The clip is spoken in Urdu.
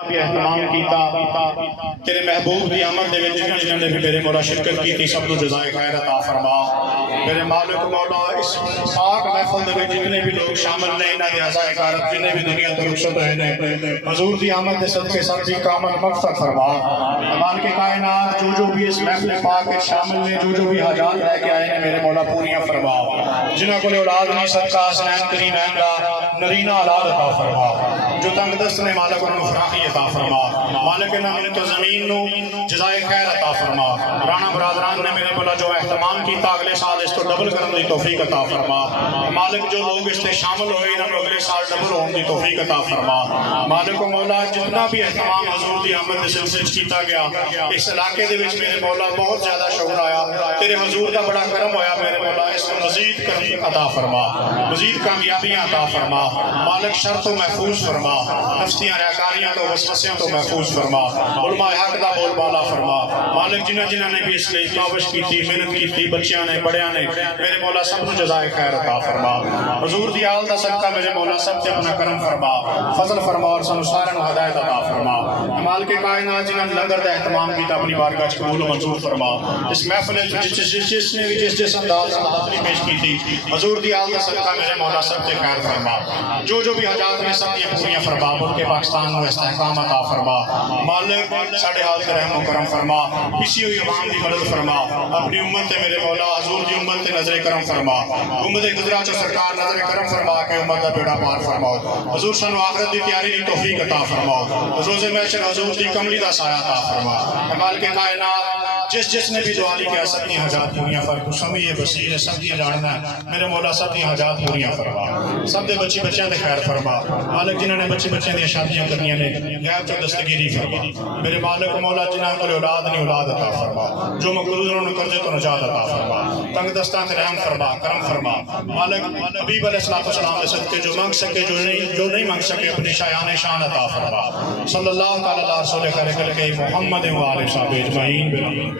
بھی اہتمام کیتا تیرے محبوب دی آمد دے وچ جنہاں نے بھی میرے مولا شرکت کی تھی سب کو جزائے خیر عطا فرما میرے مالک مولا اس پاک محفل دے وچ جتنے بھی لوگ شامل نے انہاں دی عزائے غارت جنہیں بھی دنیا تو رخصت رہے نے حضور دی آمد دے صدقے سب دی کامل مغفرت فرما امان کے کائنات جو بھی اس محفل پاک میں شامل نے جو بھی حاجات لے کے آئے ہیں میرے مولا پوریاں فرما جنہاں کو اولاد نہیں صدقہ حسنین کریمین دا نرینہ اولاد عطا فرما جو تنگ دست نے مالک انہوں فراخی عطا فرما مالک نامن تو زمین نو جزائے خیر عطا فرما رانا برادران نے میرے بلا جو اہتمام کیتا اگلے سال اس تو ڈبل کرن دی توفیق عطا فرما مالک جو لوگ اس سے شامل ہوئے انہوں اگلے سال ڈبل ہون دی توفیق عطا فرما مالک و مولا جتنا بھی اہتمام حضور دی آمد دے سلسلے کیتا گیا اس علاقے دے وچ میرے مولا بہت زیادہ شعور آیا تیرے حضور دا بڑا کرم ہویا میرے مولا اس میں مزید کرم عطا فرما مزید کامیابیاں عطا فرما مالک شر تو محفوظ فرما نفسیاں ریاکاریاں تو وسوسیاں تو محفوظ فرما علماء حق دا بول بالا فرما مالک جنہاں نے بھی اس لیے کاوش کی تھی محنت کی تھی بچیاں نے بڑیاں نے میرے مولا سب کو جزائے خیر عطا فرما حضور دی آل دا صدقہ میرے مولا سب سے اپنا کرم فرما فضل فرما اور سنسارن ہدایت عطا فرما مال کے کائنات جنہاں لنگر دا اہتمام کی اپنی بارگاہ قبول و منظور فرما اس محفل جس نے بھی جس انداز سے حاضری پیش کی تھی حضور دی آل دا صدقہ میرے مولا سب سے خیر فرما جو بھی حاجات میں سب یہ پوریاں فرما ملک پاکستان میں استحکام عطا فرما مالک ساڑھے حال رحم و کرم فرما کسی ہوئی عوام دی مدد فرما اپنی امت میرے مولا حضور دی امت نظر کرم فرما امت گزرات سرکار نظر کرم فرما کہ امت دا بیڑا پار فرماؤ حضور سنو آخرت دی تیاری دی توفیق عطا فرماؤ روز محشر حضور دی کملی دا سایہ عطا فرما مال کے کائنات جس نے بھی دعا لی کہ سب کی حاجات پوریاں فرق سمیع بصیر ہے سب کی جاننا میرے مولا سب کی حاجات پوریاں فرما سب دے بچی بچیاں دے خیر فرما مالک جنہوں نے بچی بچیاں دی شادیاں کرنیاں نے غیب چو دستگیری فرما میرے مالک مولا جنہوں کو اولاد نہیں اولاد عطا فرما جو مقروضوں نے قرضے تو نجات عطا فرما تنگ دستان سے رحم فرما کرم فرما مالک حبیب علیہ السلام کے صدقے جو مانگ سکے جو نہیں مانگ سکے اپنی شایان شان عطا فرما صلی اللہ تعالی علیہ رسول خیر خلق محمد و آلہ صحابہ اجمعین